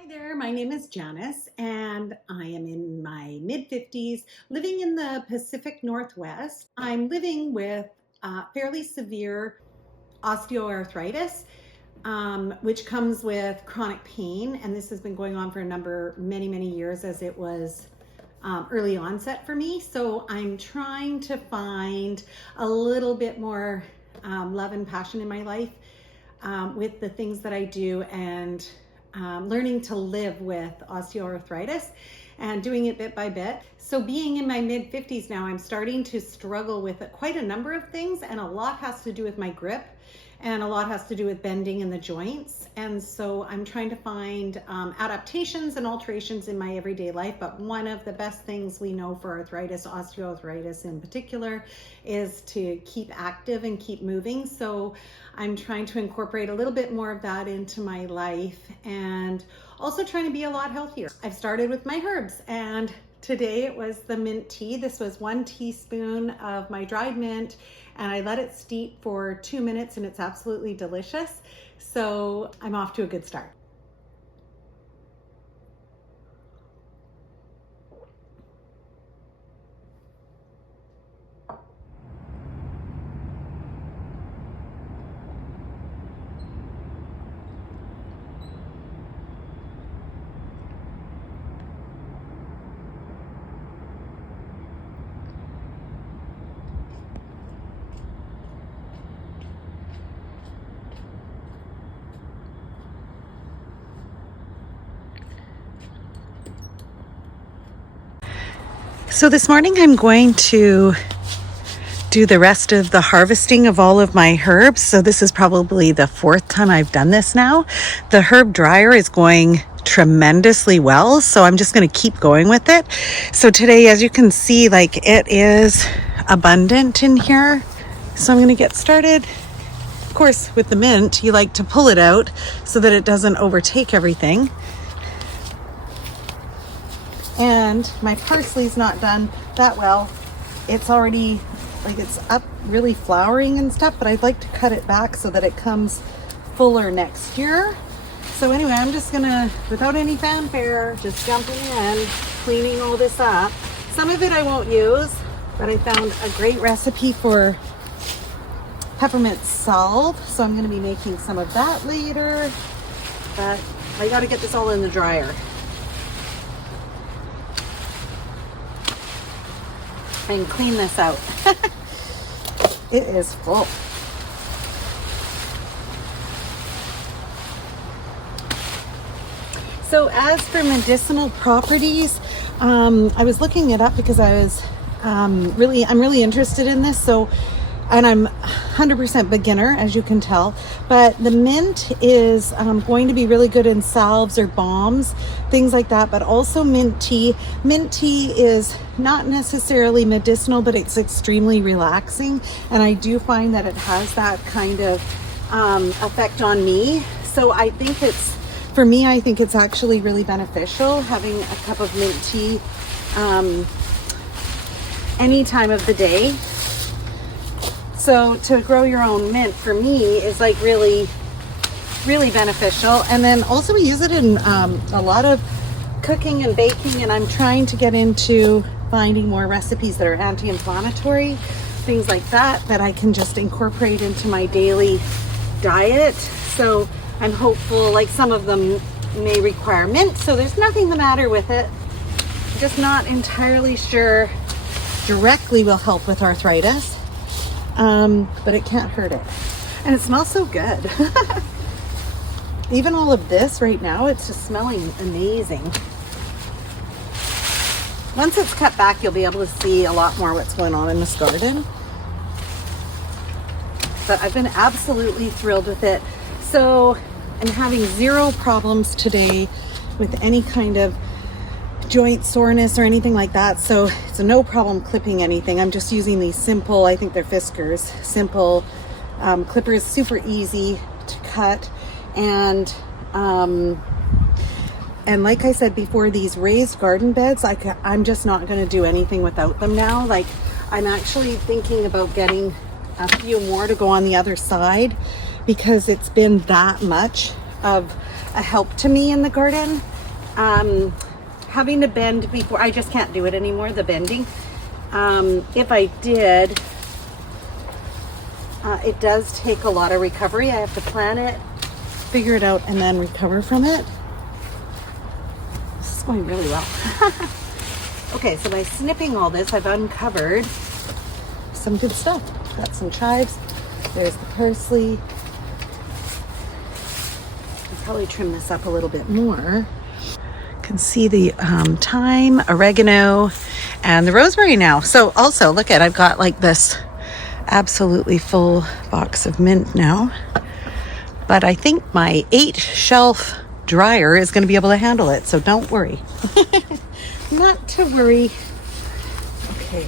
Hi there, my name is Janice and I am in my mid-50s living in the Pacific Northwest. I'm living with fairly severe osteoarthritis, which comes with chronic pain, and this has been going on for many years, as it was early onset for me. So I'm trying to find a little bit more love and passion in my life with the things that I do, and learning to live with osteoarthritis and doing it bit by bit. So being in my mid 50s now, I'm starting to struggle with quite a number of things, and a lot has to do with my grip and a lot has to do with bending in the joints. And so I'm trying to find adaptations and alterations in my everyday life. But one of the best things we know for arthritis, osteoarthritis in particular, is to keep active and keep moving. So I'm trying to incorporate a little bit more of that into my life, and also trying to be a lot healthier. I've started with my herbs, and today it was the mint tea. This was 1 teaspoon of my dried mint, and I let it steep for 2 minutes, and it's absolutely delicious. So I'm off to a good start. So this morning I'm going to do the rest of the harvesting of all of my herbs. So this is probably the 4th time I've done this now. The herb dryer is going tremendously well, so I'm just going to keep going with it. So today, as you can see, like, it is abundant in here. So I'm going to get started. Of course, with the mint, you like to pull it out so that it doesn't overtake everything. And my parsley's not done that well. It's already, like, it's up really flowering and stuff, but I'd like to cut it back so that it comes fuller next year. So anyway, I'm just gonna, without any fanfare, just jumping in, cleaning all this up. Some of it I won't use, but I found a great recipe for peppermint salve, so I'm gonna be making some of that later. But I gotta get this all in the dryer and clean this out. It is full. So as for medicinal properties, I was looking it up because I'm really interested in this. So, and I'm 100% beginner, as you can tell, but the mint is going to be really good in salves or balms, things like that, but also mint tea. Mint tea is not necessarily medicinal, but it's extremely relaxing, and I do find that it has that kind of effect on me. So I think I think it's actually really beneficial having a cup of mint tea any time of the day. So to grow your own mint for me is like really beneficial. And then also we use it in a lot of cooking and baking, and I'm trying to get into finding more recipes that are anti-inflammatory, things like that I can just incorporate into my daily diet. So I'm hopeful, like, some of them may require mint, so there's nothing the matter with it. I'm just not entirely sure directly will help with arthritis. But it can't hurt it. And it smells so good. Even all of this right now, it's just smelling amazing. Once it's cut back, you'll be able to see a lot more what's going on in this garden. But I've been absolutely thrilled with it. So I'm having zero problems today with any kind of joint soreness or anything like that, so it's a no problem clipping anything. I'm just using these simple, I think they're Fiskars, simple clippers, super easy to cut, and like I said before, these raised garden beds, I'm just not going to do anything without them now. Like, I'm actually thinking about getting a few more to go on the other side, because it's been that much of a help to me in the garden. having to bend before. I just can't do it anymore, the bending. If I did, it does take a lot of recovery. I have to plan it, figure it out, and then recover from it. This is going really well. Okay, so by snipping all this, I've uncovered some good stuff. Got some chives. There's the parsley. I'll probably trim this up a little bit more. You can see the thyme, oregano, and the rosemary now. So also, look at, I've got like this absolutely full box of mint now. But I think my 8-shelf dryer is going to be able to handle it, so don't worry. Not to worry. Okay.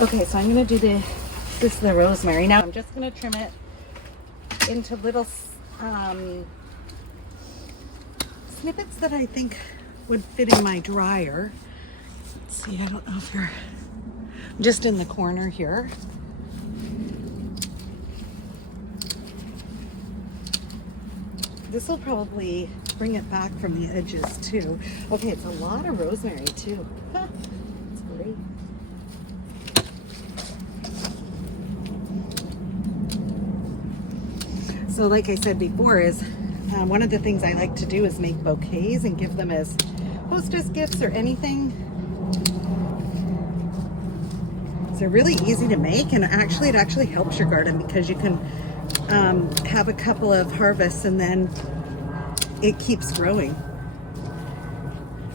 Okay, so I'm going to do this is the rosemary. Now I'm just going to trim it into little snippets that I think would fit in my dryer. Let's see, I don't know if you're just in the corner here. This will probably bring it back from the edges too. Okay, it's a lot of rosemary too. It's great. So like I said before, is one of the things I like to do is make bouquets and give them as hostess gifts or anything. They're really easy to make, and it actually helps your garden because you can have a couple of harvests and then it keeps growing.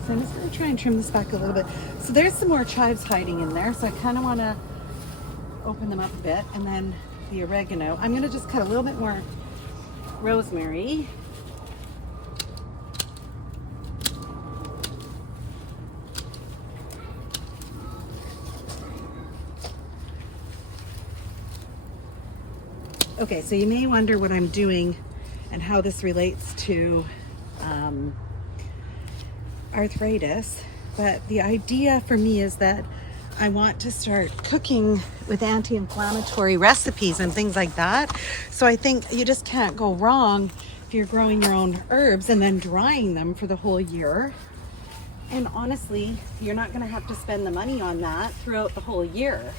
So I'm just going to try and trim this back a little bit. So there's some more chives hiding in there, so I kind of want to open them up a bit. And then the oregano. I'm going to just cut a little bit more rosemary. Okay, so you may wonder what I'm doing and how this relates to arthritis, but the idea for me is that I want to start cooking with anti-inflammatory recipes and things like that. So I think you just can't go wrong if you're growing your own herbs and then drying them for the whole year. And honestly, you're not going to have to spend the money on that throughout the whole year.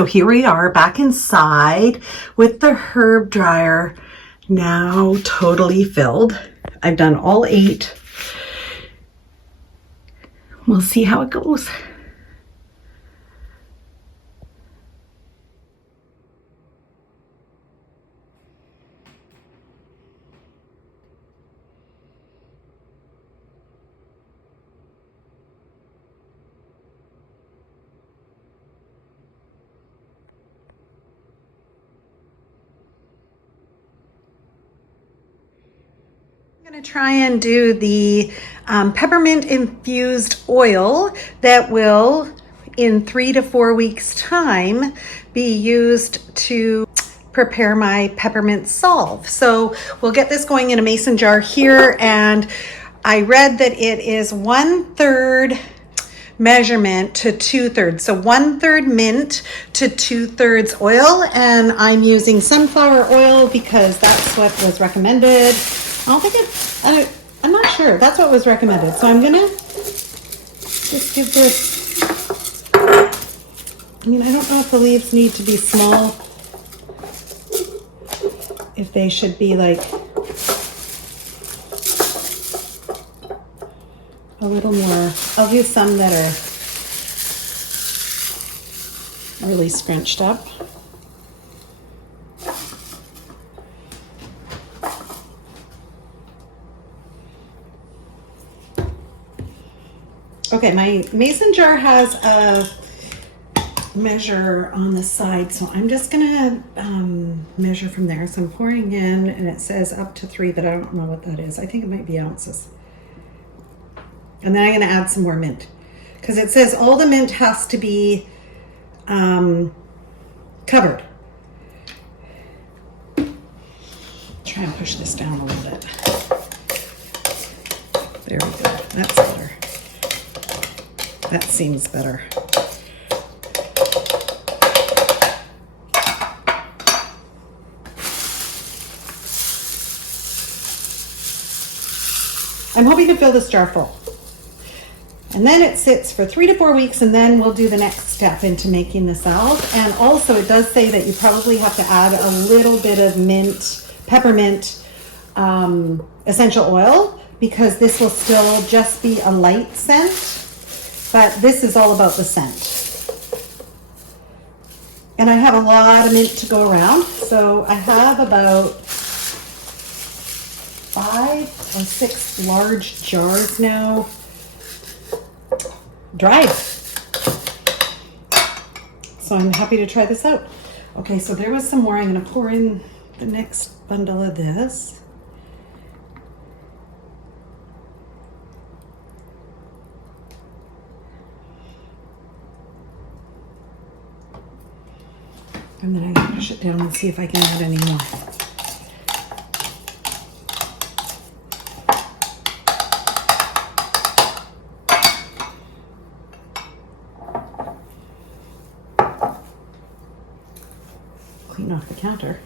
So here we are back inside with the herb dryer now totally filled. I've done all 8. We'll see how it goes. I'm going to try and do the peppermint infused oil that will, in 3 to 4 weeks time, be used to prepare my peppermint salve. So we'll get this going in a mason jar here, and I read that it is 1/3 measurement to 2/3. So 1/3 mint to 2/3 oil, and I'm using sunflower oil because that's what was recommended. I'm not sure. That's what was recommended. So I'm gonna just give this, I mean, I don't know if the leaves need to be small, if they should be like a little more. I'll use some that are really scrunched up. Okay, my mason jar has a measure on the side, so I'm just gonna measure from there. So I'm pouring in, and it says up to 3, but I don't know what that is. I think it might be ounces. And then I'm gonna add some more mint, because it says all the mint has to be covered. Try and push this down a little bit. There we go, that's better. That seems better. I'm hoping to fill this jar full. And then it sits for 3 to 4 weeks, and then we'll do the next step into making the salve. And also it does say that you probably have to add a little bit of mint, peppermint essential oil, because this will still just be a light scent. But this is all about the scent. And I have a lot of mint to go around. So I have about 5 or 6 large jars now dried. So I'm happy to try this out. Okay, so there was some more. I'm gonna pour in the next bundle of this. And then I'm gonna push it down and see if I can add any more. Clean off the counter.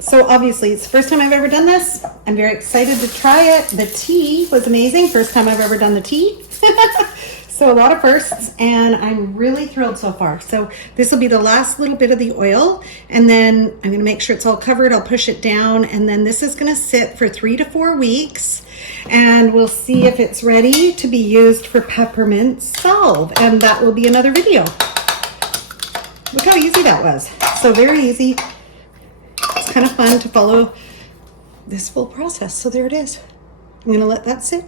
So obviously it's the first time I've ever done this. I'm very excited to try it. The tea was amazing. First time I've ever done the tea. So a lot of firsts, and I'm really thrilled so far. So this will be the last little bit of the oil, and then I'm gonna make sure it's all covered. I'll push it down, and then this is gonna sit for 3 to 4 weeks, and we'll see if it's ready to be used for peppermint salve, and that will be another video. Look how easy that was. So very easy. It's kind of fun to follow this full process. So there it is. I'm gonna let that sit.